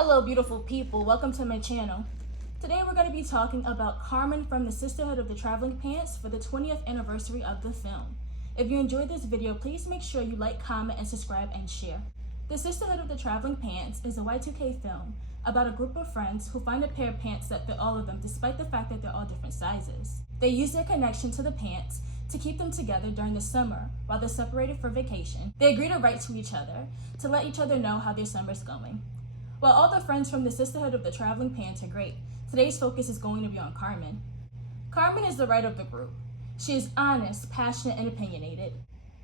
Hello beautiful people, welcome to my channel. Today we're going to be talking about Carmen from the Sisterhood of the Traveling Pants for the 20th anniversary of the film. If you enjoyed this video, please make sure you like, comment, and subscribe and share. The Sisterhood of the Traveling Pants is a Y2K film about a group of friends who find a pair of pants that fit all of them despite the fact that they're all different sizes. They use their connection to the pants to keep them together during the summer while they're separated for vacation. They agree to write to each other to let each other know how their summer's going. While all the friends from the Sisterhood of the Traveling Pants are great, today's focus is going to be on Carmen. Carmen is the writer of the group. She is honest, passionate, and opinionated.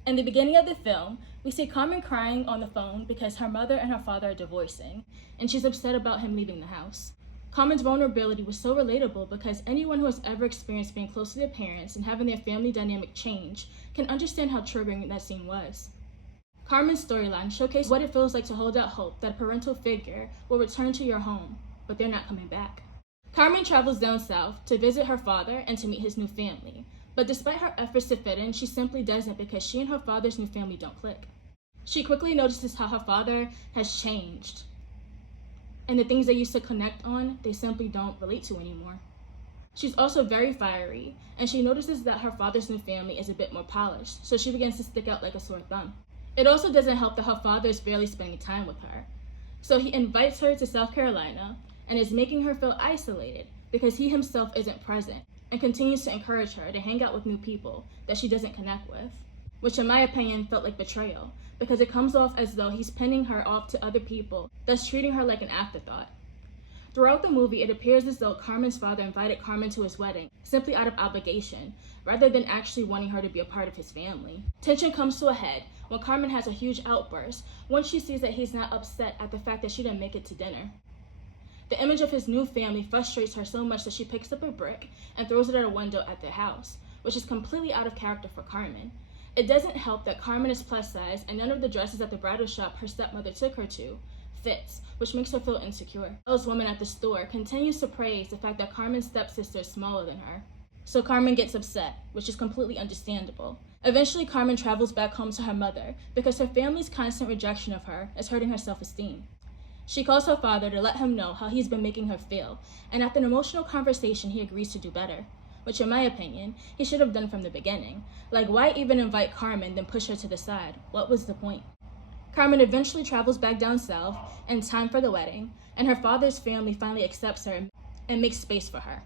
In the beginning of the film, we see Carmen crying on the phone because her mother and her father are divorcing, and she's upset about him leaving the house. Carmen's vulnerability was so relatable because anyone who has ever experienced being close to their parents and having their family dynamic change can understand how triggering that scene was. Carmen's storyline showcased what it feels like to hold out hope that a parental figure will return to your home, but they're not coming back. Carmen travels down south to visit her father and to meet his new family, but despite her efforts to fit in, she simply doesn't because she and her father's new family don't click. She quickly notices how her father has changed, and the things they used to connect on, they simply don't relate to anymore. She's also very fiery, and she notices that her father's new family is a bit more polished, so she begins to stick out like a sore thumb. It also doesn't help that her father is barely spending time with her. So he invites her to South Carolina and is making her feel isolated because he himself isn't present and continues to encourage her to hang out with new people that she doesn't connect with, which in my opinion felt like betrayal because it comes off as though he's pinning her off to other people, thus treating her like an afterthought. Throughout the movie, it appears as though Carmen's father invited Carmen to his wedding simply out of obligation, rather than actually wanting her to be a part of his family. Tension comes to a head when Carmen has a huge outburst once she sees that he's not upset at the fact that she didn't make it to dinner. The image of his new family frustrates her so much that she picks up a brick and throws it at a window at their house, which is completely out of character for Carmen. It doesn't help that Carmen is plus size and none of the dresses at the bridal shop her stepmother took her to fits, which makes her feel insecure. Those woman at the store continues to praise the fact that Carmen's stepsister is smaller than her. So Carmen gets upset, which is completely understandable. Eventually, Carmen travels back home to her mother because her family's constant rejection of her is hurting her self-esteem. She calls her father to let him know how he's been making her feel, and after an emotional conversation, he agrees to do better, which in my opinion, he should have done from the beginning. Like, why even invite Carmen, then push her to the side? What was the point? Carmen eventually travels back down south in time for the wedding, and her father's family finally accepts her and makes space for her.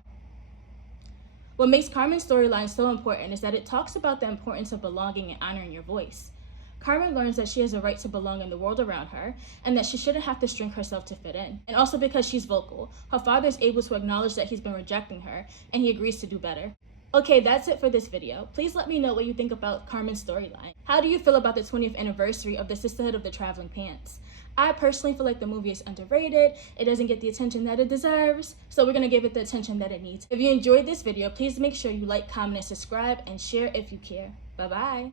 What makes Carmen's storyline so important is that it talks about the importance of belonging and honoring your voice. Carmen learns that she has a right to belong in the world around her, and that she shouldn't have to shrink herself to fit in. And also because she's vocal, her father is able to acknowledge that he's been rejecting her, and he agrees to do better. Okay, that's it for this video. Please let me know what you think about Carmen's storyline. How do you feel about the 20th anniversary of the Sisterhood of the Traveling Pants? I personally feel like the movie is underrated. It doesn't get the attention that it deserves, so we're gonna give it the attention that it needs. If you enjoyed this video, please make sure you like, comment, and subscribe, and share if you care. Bye-bye.